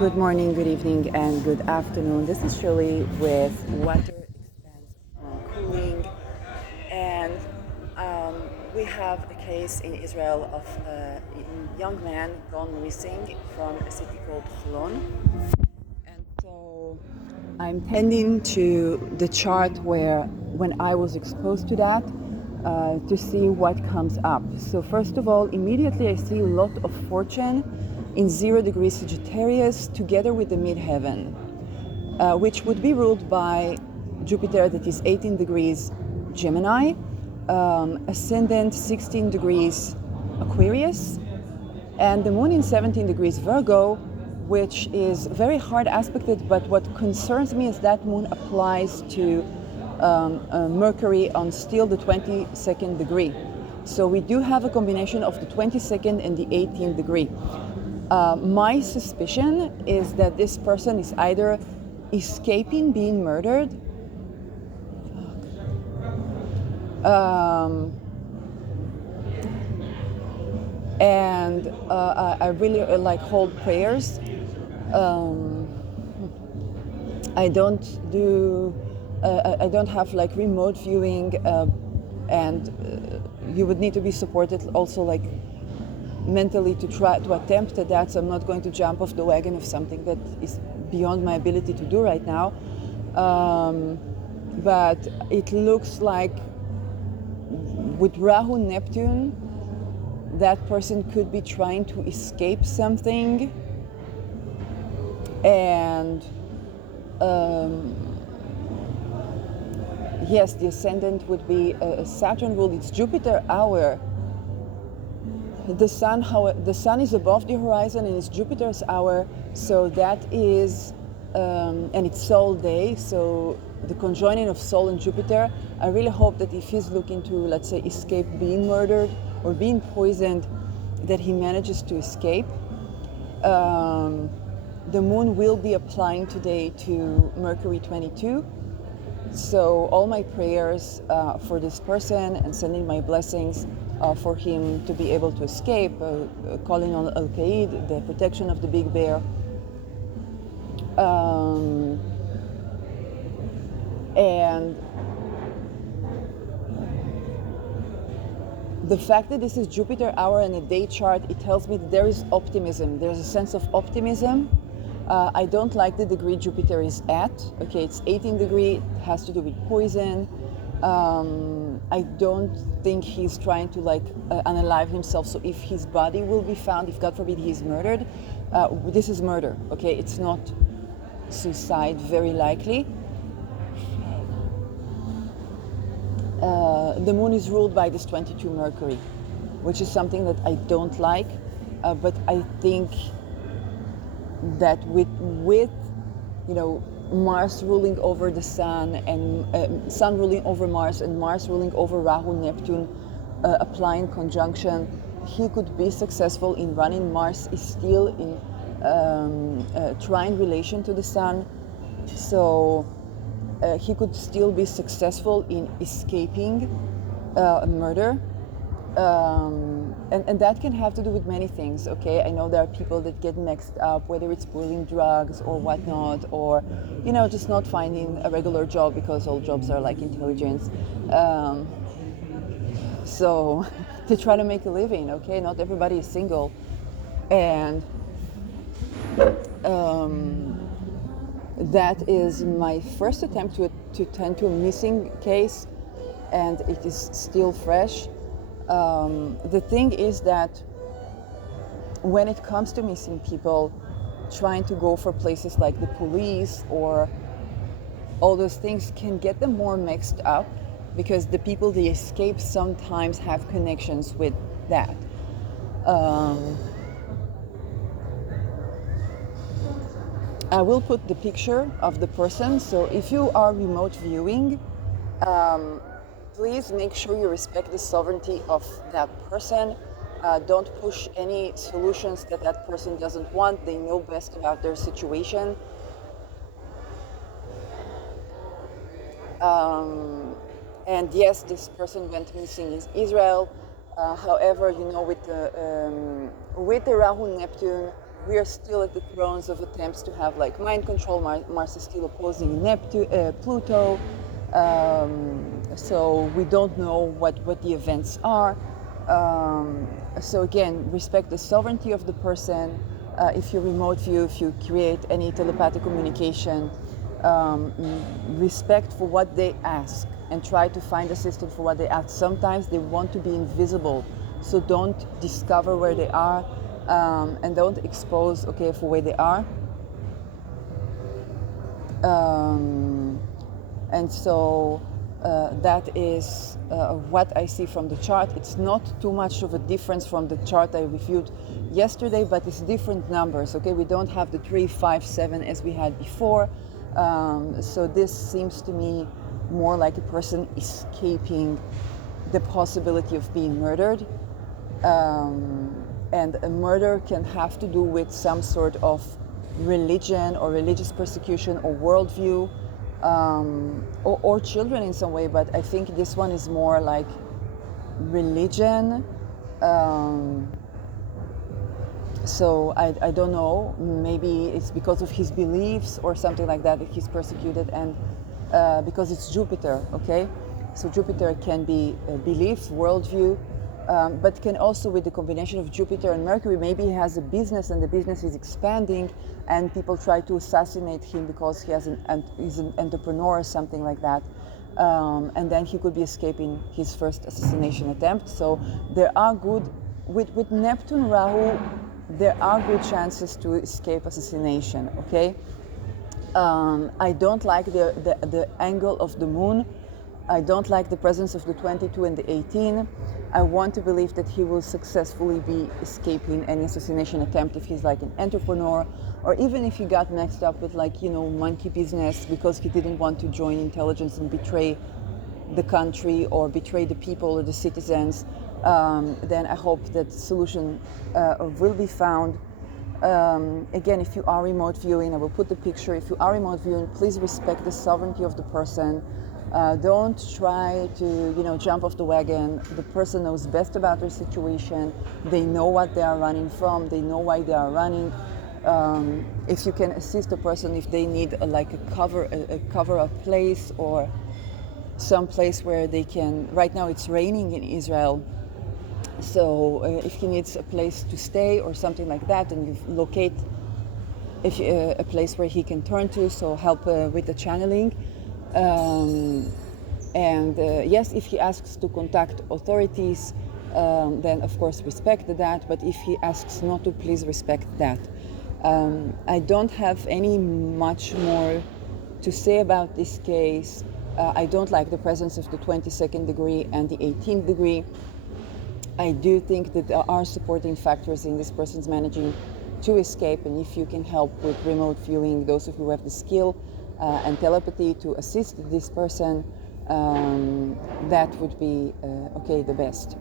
Good morning, good evening, and good afternoon. This is Shirley with Water Expense Cooling, and we have a case in Israel of a young man gone missing from a city called Holon. And so I'm tending to the chart where when I was exposed to that to see what comes up. So first of all, immediately I see a lot of fortune in 0 degrees Sagittarius together with the midheaven, which would be ruled by Jupiter that is 18 degrees Gemini, ascendant 16 degrees Aquarius, and the moon in 17 degrees Virgo, which is very hard aspected, but what concerns me is that moon applies to Mercury on still the 22nd degree. So we do have a combination of the 22nd and the 18th degree. My suspicion is that this person is either escaping being murdered, and I really like hold prayers. I don't do, I don't have like remote viewing, and you would need to be supported also like mentally to try to attempt at that. So I'm not going to jump off the wagon of something that is beyond my ability to do right now. But it looks like with Rahu Neptune, that person could be trying to escape something, and yes, the ascendant would be a Saturn ruled. It's Jupiter hour. The sun is above the horizon and it's Jupiter's hour, so that is, and it's Sol day, so the conjoining of Sol and Jupiter. I really hope that if he's looking to, let's say, escape being murdered or being poisoned, that he manages to escape. The moon will be applying today to Mercury 22. So all my prayers for this person and sending my blessings for him to be able to escape, calling on Al-Qaeda, the protection of the big bear. And the fact that this is Jupiter hour and a day chart, it tells me that there is optimism. There's a sense of optimism. I don't like the degree Jupiter is at. Okay, it's 18 degree, it has to do with poison. I don't think he's trying to like unalive himself. So if his body will be found, if God forbid he's murdered, this is murder, okay? It's not suicide, very likely. The moon is ruled by this 22 Mercury, which is something that I don't like, but I think that with you know, Mars ruling over the Sun and Sun ruling over Mars and Mars ruling over Rahu Neptune applying conjunction, he could be successful in running. Mars is still in trine relation to the Sun, so he could still be successful in escaping murder. And that can have to do with many things, okay? I know there are people that get mixed up, whether it's pulling drugs or whatnot, or, you know, just not finding a regular job because all jobs are like intelligence. So to try to make a living, okay? Not everybody is single. And that is my first attempt to tend to a missing case, and it is still fresh. The thing is that when it comes to missing people, trying to go for places like the police or all those things can get them more mixed up, because the people they escape sometimes have connections with that. I will put the picture of the person, so if you are remote viewing, please make sure you respect the sovereignty of that person. Don't push any solutions that that person doesn't want. They know best about their situation. And yes, this person went missing in Israel. However, you know, with the Rahu Neptune, we are still at the thrones of attempts to have like mind control. Mars is still opposing Pluto, so we don't know what the events are. So again, respect the sovereignty of the person. If you remote view, if you create any telepathic communication, um, respect for what they ask and try to find assistance for what they ask. Sometimes they want to be invisible, so don't discover where they are, and don't expose, okay, for where they are. And so that is what I see from the chart. It's not too much of a difference from the chart I reviewed yesterday, but it's different numbers. Okay, we don't have the 3, 5, 7 as we had before. So this seems to me more like a person escaping the possibility of being murdered. And a murder can have to do with some sort of religion or religious persecution or worldview, or children in some way, but I think this one is more like religion. So I don't know, maybe it's because of his beliefs or something like that he's persecuted, and because it's Jupiter, okay? So Jupiter can be beliefs, worldview, but can also, with the combination of Jupiter and Mercury, maybe he has a business and the business is expanding and people try to assassinate him because he's an entrepreneur or something like that. And then he could be escaping his first assassination attempt. So there are good, with Neptune, Rahu, there are good chances to escape assassination, okay? I don't like the angle of the moon. I don't like the presence of the 22 and the 18. I want to believe that he will successfully be escaping any assassination attempt if he's like an entrepreneur, or even if he got mixed up with like, you know, monkey business because he didn't want to join intelligence and betray the country or betray the people or the citizens. Then I hope that solution will be found. Again, if you are remote viewing, I will put the picture. If you are remote viewing, please respect the sovereignty of the person. Don't try to, you know, jump off the wagon. The person knows best about their situation. They know what they are running from. They know why they are running. If you can assist a person, if they need like a cover-up place or some place where they can. Right now, it's raining in Israel. So if he needs a place to stay or something like that, and you locate a place where he can turn to, so help with the channeling. Yes, if he asks to contact authorities, then of course respect that, but if he asks not to, please respect that. I don't have any much more to say about this case. I don't like the presence of the 22nd degree and the 18th degree. I do think that there are supporting factors in this person's managing to escape, and if you can help with remote viewing, those of you who have the skill and telepathy to assist this person, that would be okay, the best.